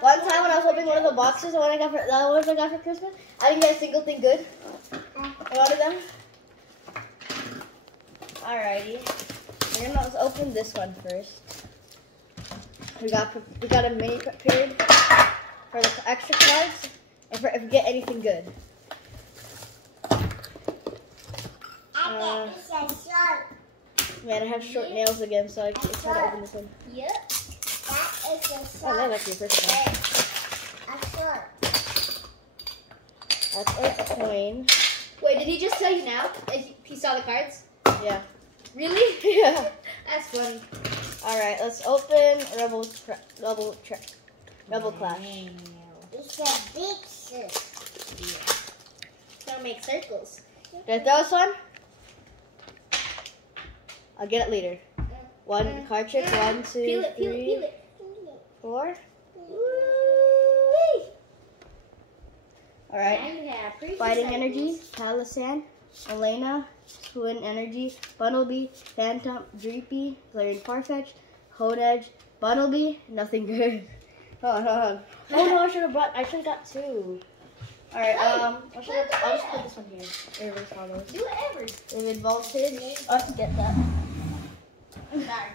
One time when I was opening one of the boxes, the one I got for Christmas, I didn't get a single thing good. One of them. Alrighty. We're gonna open this one first. We got a mini prepared for the extra cards and for if we get anything good. Man, I have short nails again, so it's hard to open this one. Yep. That is a Oh, that might be a first one. That's a coin. Wait, did he just tell you now? He saw the cards? Yeah. Really? Yeah. That's funny. Alright, let's open Rebel Clash. It's a big circle. It's gonna make circles. Did I throw this one? I'll get it later. One card trick. 1, 2, Peel it, 3, peel it. 4. Woo-wee. Alright. Now you have precious Fighting circles. Energy, Palisan, Elena, Twin Energy, Bunnelby, Phantom, Dreepy, Galarian Farfetch, Honedge, Bunnelby, nothing good. Hold on. Oh no, I should have got 2. Alright, I'll just put this one here. Reverse hollows. Do whatever. David Voltage. I have to get that. I'm sorry.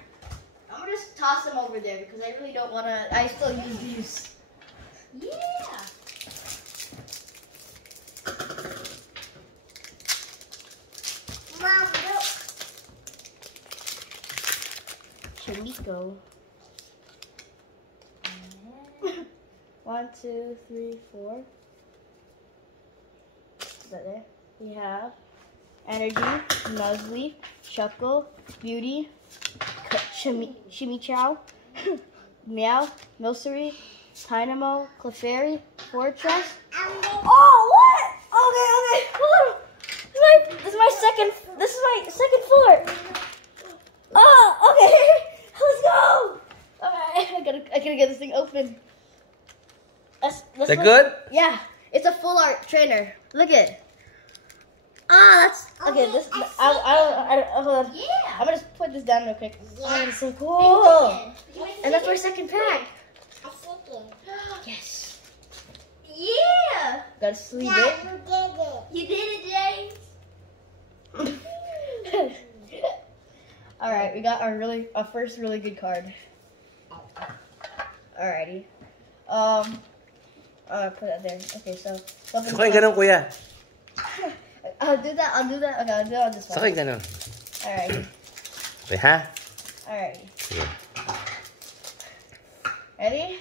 I'm gonna just toss them over there because I really don't wanna. I still use these. Yeah. Mom, look. Chimico. 1, 2, 3, 4. Is that there? We have Energy, Nuzleaf, Shuckle, Beauty, Chimichou, Meow, Milcery, Dynamo, Clefairy, Fortress. Oh, what? Okay. Hold on. This is my second floor. Oh, okay. Let's go. Okay, I gotta get this thing open. Is that good? Yeah, it's a full art trainer. Look at it. That's okay. This I hold on. Yeah. I'm gonna just put this down real quick. Oh, it's so Make cool. it again. And that's my second pack. A second. Yes. Yeah. Gotta sleeve Yeah, it. you did it. You did it, James. All right, we got our first really good card. Alrighty. Put that there. Okay, so. Sakay ganun, kuya. I'll do that. Okay, I'll do it on this one. Sakay ganun. Alrighty. Okay, ha? Alrighty. Sige. Ready?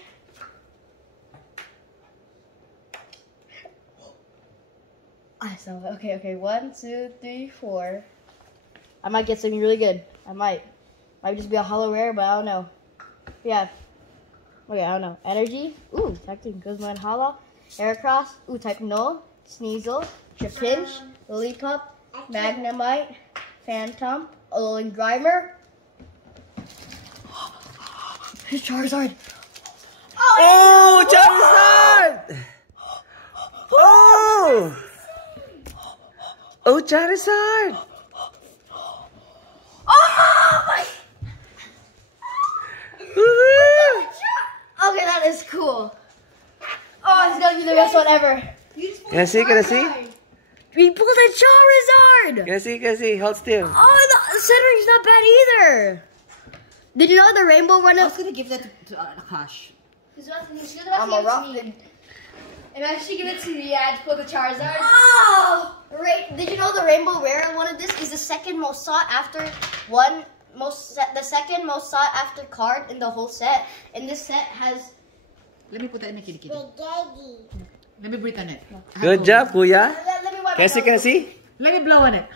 Okay. 1, 2, 3, 4. I might get something really good. I might. Might just be a hollow rare, but I don't know. Yeah. Okay, I don't know. Energy. Ooh, type team. Guzman Hollow. Heracross. Ooh, type Null. Sneasel. Trapinch. Lillipup. Magnemite. Phantom. Alolan Grimer. Charizard. Oh, Charizard! Oh! Oh, Charizard! Oh my! Woohoo! Okay, that is cool. Oh, it's gonna be the best one ever. Can I see? Can I see? We pulled a Charizard! Can I see? Can I see? Hold still. Oh, the centering's not bad either. Did you know the rainbow one I up? was gonna give that to Akash. I'm a rock. And I should give it to me. I had to pull the Charizard. Oh! Did you know the rainbow rare one of this is the second most sought after the second most sought after card in the whole set. And this set has. Let me put that in my kitty kitty. Spaghetti. Let me breathe on it. Good job, kuya. Let me wipe Can I my see? nose. Can I see? Let me blow on it.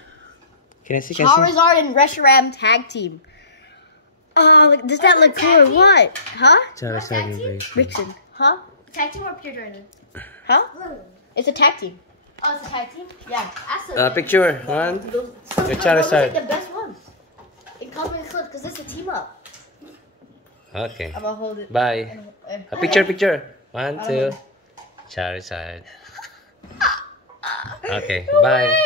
Can I see? Can I see? Charizard and Reshiram tag team. Oh, does that look cool or what? Huh? Charizard Vixen. Huh? Tag team or pure Jordan? Huh? It's a tag team. Oh, it's a tag team? Yeah. That's so Picture. One. Those Your are Charizard. like the best ones. In common clip, because it's a team up. Okay. I'm gonna hold it. Bye. A picture. 1, 2. Charizard. Okay. Bye.